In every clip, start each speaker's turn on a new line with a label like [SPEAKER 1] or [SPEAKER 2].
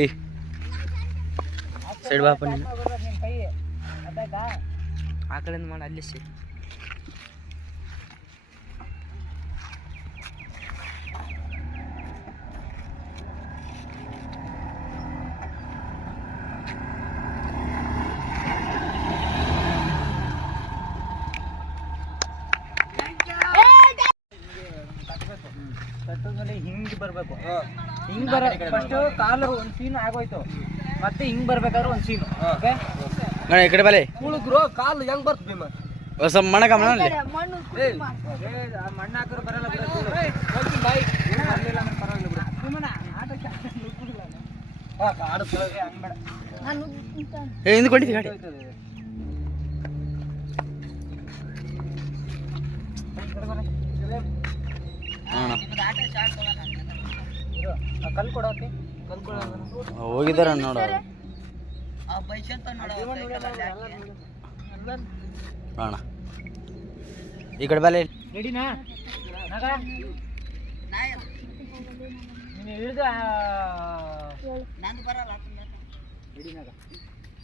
[SPEAKER 1] ಏಯ್ ಸೈಡ್ ಬಾಪ ನೀನು
[SPEAKER 2] ಆ ಕಡೆಯಿಂದ ಮಾಡಿ ಅಲ್ಲಿ ಸಿ
[SPEAKER 3] ಕಟ್ಟೋದ್ಮೇಲೆ ಹಿಂಗ್ ಬರ್ಬೇಕು ಹಿಂಗ್ ಬರ ಫಸ್ಟ್ ಕಾಲು ಒಂದ್ ಸೀನ್ ಆಗೋಯ್ತು. ಮತ್ತೆ ಹಿಂಗ್ ಬರ್ಬೇಕಾದ್ರೆ ಒಂದ್ ಸೀನ್ ಓಕೆ
[SPEAKER 1] ಗಣ ಈ ಕಡೆ ಬಲೆ
[SPEAKER 3] ಮುಳುಗ್ರು ಕಾಲು ಹೆಂಗ್ ಬರ್ತ ಭೀಮ? ಮಣ್ಣ ಹಾಕಿದ್ರೆ ಬರಲ್ಲ. ಹೋಗ್ತೀನಿ ಬಾಯ್. ಬರ್ಲಿಲ್ಲ ಅಂದ್ರೆ ಪರವಾಗಿಲ್ಲ ಬಿಡು. ಆಟಕ್ಕೆ ಕಾಡು ಹಂಗ್ ಬೇಡ.
[SPEAKER 1] ಏ ಗಾಡಿ. ಹಾಂ.
[SPEAKER 3] ಆ ಕೊಡೋಕೆ ಕಲ್ಲು ಆ
[SPEAKER 1] ಹೋಗಿದಾರ ನೋಡು ನೋಡೋಣ. ಈ ಕಡೆ ಬಲೆ.
[SPEAKER 3] ರೆಡಿನಾ? ನಗ? ನೀನು ಇಳಿದು ರೆಡಿ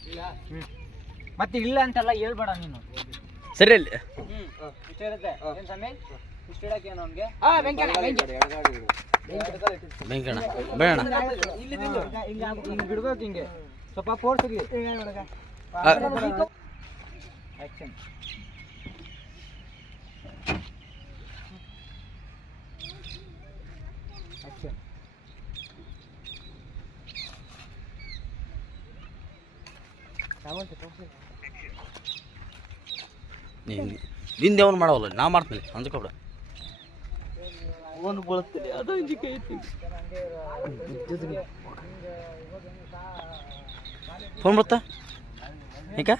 [SPEAKER 3] ಇಲ್ಲ ಮತ್ತೆ ಇಲ್ಲ ಅಂತೆಲ್ಲ ಹೇಳ್ಬೇಡ ನೀನು.
[SPEAKER 1] ಸರಿ ಅಲ್ಲಿ.
[SPEAKER 3] ಇರುತ್ತೆ ಏನ್ ಸಮಯ ಬಿಡ್ಬೇಕು ಹಿಂಗೆ. ಸ್ವಲ್ಪ ಫೋರ್ಸ್ ಆಕ್ಷನ್
[SPEAKER 1] ಆಕ್ಷನ್ನಿಂದ ಯಾವನು ಮಾಡವಲ್ಲ ನಾ ಮಾಡ್ತೀನಿ ಅಂದ್ಕೊಬಿಡ
[SPEAKER 3] ಅವನು ಬಳಸ್ತೀನಿ ಅದು ಅಂಜಿಕೆ ಐತಿ
[SPEAKER 1] ಫೋನ್ ಬರುತ್ತಾ ಈಗ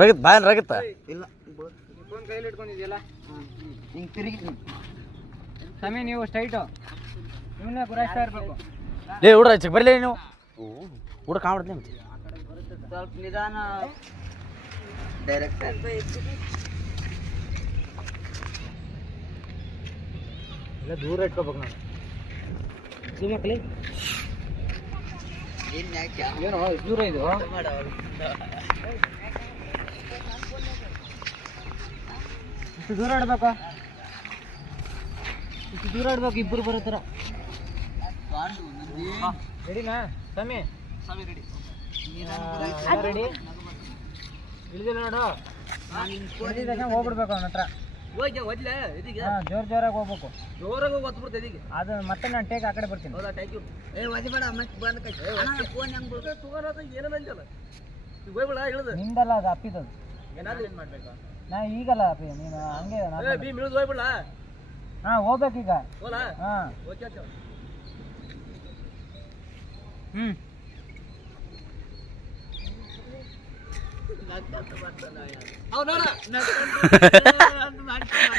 [SPEAKER 1] ರಗತ್ ಬಾಯನ್ ರಗತ್ತ
[SPEAKER 3] ಇಲ್ಲ ಫೋನ್ ಕೈಲಿ ಇಟ್ಕೊಂಡಿದ್ಯಲ್ಲ? ಹಿಂಗೆ ತಿರುಗಿ. ಸಮಯ ನೀವು ಸ್ಟ್ರೈಟು ನಿಮ್ಮನ್ನ ಗುರಾಯಿಸ್ತಾ ಇರಬೇಕು.
[SPEAKER 1] ಏ ಹುಡ್ರ ಚಿಕ್ಕ ಬರಲಿ ನೀವು ಹುಡುಗ ಕಾಣ್ಬಿಡ್ತೀನಿ
[SPEAKER 3] ಸ್ವಲ್ಪ ನಿಧಾನ. ಡೈರೆಕ್ಟ್ ಎಲ್ಲ ದೂರ ಇಟ್ಕೋಬೇಕು ನಾನು. ಮಕ್ಕಳಿ ಏನೋ ದೂರ ಇದು? ಇಷ್ಟು ದೂರ ಇಡ್ಬೇಕಾ ಇಷ್ಟು ದೂರ ಇಡ್ಬೇಕು ಇಬ್ಬರು ಬರೋ ಥರ. ರೆಡಿನಾ ಸ್ವಾಮಿ ರೆಡಿ ಇಳಿದಿಲ್ಲ ನೋಡು. ಹೋಗ್ಬಿಡ್ಬೇಕು ಅವನ ಹತ್ರ. ಹಾ, ಜೋರ್ ಜೋರಾಗಿ ಹೋಗ್ಬೇಕು.
[SPEAKER 2] ಜೋರಾಗಿ ಒತ್ಬಿಡ್ತಾ ಇದೀಗ
[SPEAKER 3] ಅದು ಮತ್ತೆ ನಾನು ಟೇಕ್ ಆ ಕಡೆ ಬರ್ತೀನಿ.
[SPEAKER 2] ಹೌದಾ ಥ್ಯಾಂಕ್ ಯು ಏ ಒದಿಬೇಡ ಮತ್ತೆ ಬಂದ್ ಕೈ. ಫೋನ್ ಹೆಂಗ್ ತಗೋರ ಏನೇನು ಅಂಜಲ್ಲ ಈಗ ಹೋಗ್ಬೇಡ ಹೇಳ್ದೆ
[SPEAKER 3] ನಿಂದಲ್ಲ ಅದು ಅಪ್ಪಿದದು
[SPEAKER 2] ಏನಾದ್ರು ಏನು ಮಾಡ್ಬೇಕು?
[SPEAKER 3] ನಾ ಈಗಲ್ಲ ಅಪ್ಪಿ ನೀನು ಹಂಗೆ
[SPEAKER 2] ಏ ಬಿ ಮಿಳಿದು ಹಾಂ
[SPEAKER 3] ಹಾ ಹೋಗ್ಬೇಕೀಗ
[SPEAKER 2] ಹೋಲಾ
[SPEAKER 3] ಹಾ.
[SPEAKER 2] Okay okay.
[SPEAKER 3] ಹ್ಮ್.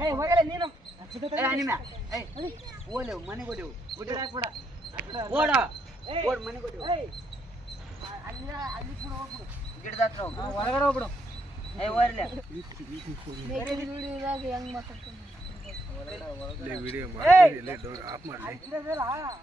[SPEAKER 2] ಏ ಅನಿಮ್ಯಾ ಏಯ್ ಓಲೆ ಮನೆಗೆ ಹೊಡಿವು
[SPEAKER 3] ಬಿಡಿ. ಹಾಕ್ಬೇಡ
[SPEAKER 2] ಓಡ ಓಡ್ ಮನೆಗೆ ಹೊಡಿವು ಅಲ್ಲ ಅಲ್ಲಿ ಕೂಡ ಹೋಗ್ಬಿಡು. ಗಿಡದ ಹತ್ರ ಹೋಗು.
[SPEAKER 3] ಹಾ, ಒಳಗಡೆ ಹೋಗ್ಬಿಡು.
[SPEAKER 2] ಏ ಓರ್ಲೆ ನಾ ಕೈ ಮೂಮೆಂಟ್ ಇನ್ನ ಹೇಳ್ಕೊಂಡಿದ್ದಿಲ್ಲ ಅವಾಗ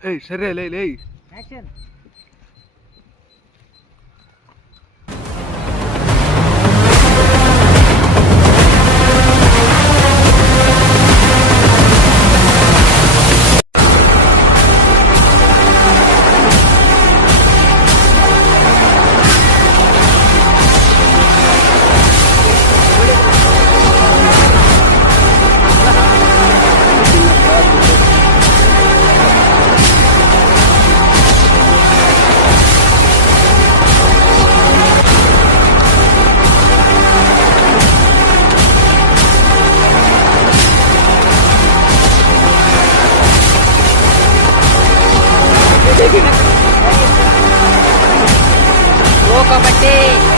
[SPEAKER 4] ಏಯ್ ಸರಿ ಲೇ ಲೇ
[SPEAKER 3] ಆಕ್ಷನ್
[SPEAKER 1] kapatid.